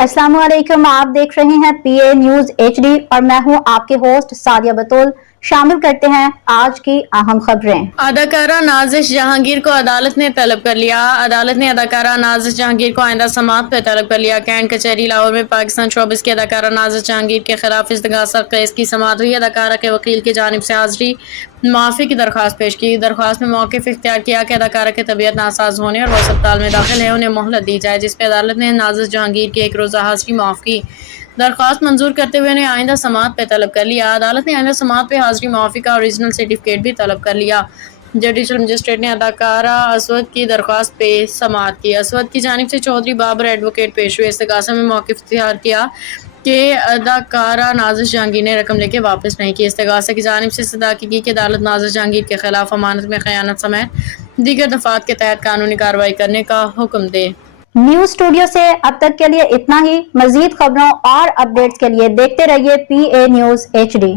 अस्सलाम वालेकुम। आप देख रहे हैं पीए न्यूज एचडी और मैं हूं आपके होस्ट सादिया बतूल। शामिल करते हैं आज की अहम खबरें। अदाकारा नाजिश जहांगीर को अदालत ने तलब कर लिया। अदालत ने अदाकारा नाजिश जहांगीर को आइंदा समाअत पर तलब कर लिया। कैंट कचहरी लाहौर में पाकिस्तान शोबिस की अदाकारा नाजिश जहांगीर के खिलाफ इस्तगासा केस की समाअत हुई। अदाकारा के वकील की जानिब से हाजिरी माफी की दरख्वास्त पेश की। दरख्वास्त में मौक़िफ़ इख्तियार किया कि अदाकारा की तबीयत नासाज होने और वो अस्पताल में दाखिल है, उन्हें मोहलत दी जाए, जिस पर अदालत ने नाजिश जहांगीर की एक रोज़ा हाजिरी माफ़ की। दरख्वास्त मंजूर करते हुए उन्हें आइंदा समाअत पे तलब कर लिया। अदालत ने आइंदा समाअत पे हाजिरी माफ़ी का ओरिजिनल सर्टिफिकेट भी तलब कर लिया। जुडिशल मजिस्ट्रेट ने अदाकारा असवद की दरख्वास्त पे समाअत की। असवद की जानिब से चौधरी बाबर एडवोकेट पेश हुए। इस्तगासा में मौक़िफ़ इख्तियार किया कि अदाकारा नाजिश जहांगीर ने रकम लेके वापस नहीं की। इस्तगासा की जानिब से सदा की कि अदालत नाजिश जहांगीर के खिलाफ अमानत में खयानत समेत दीगर दफात के तहत कानूनी कार्रवाई करने का हुक्म दे। न्यूज स्टूडियो से अब तक के लिए इतना ही। मजीद खबरों और अपडेट्स के लिए देखते रहिए पीए न्यूज एचडी।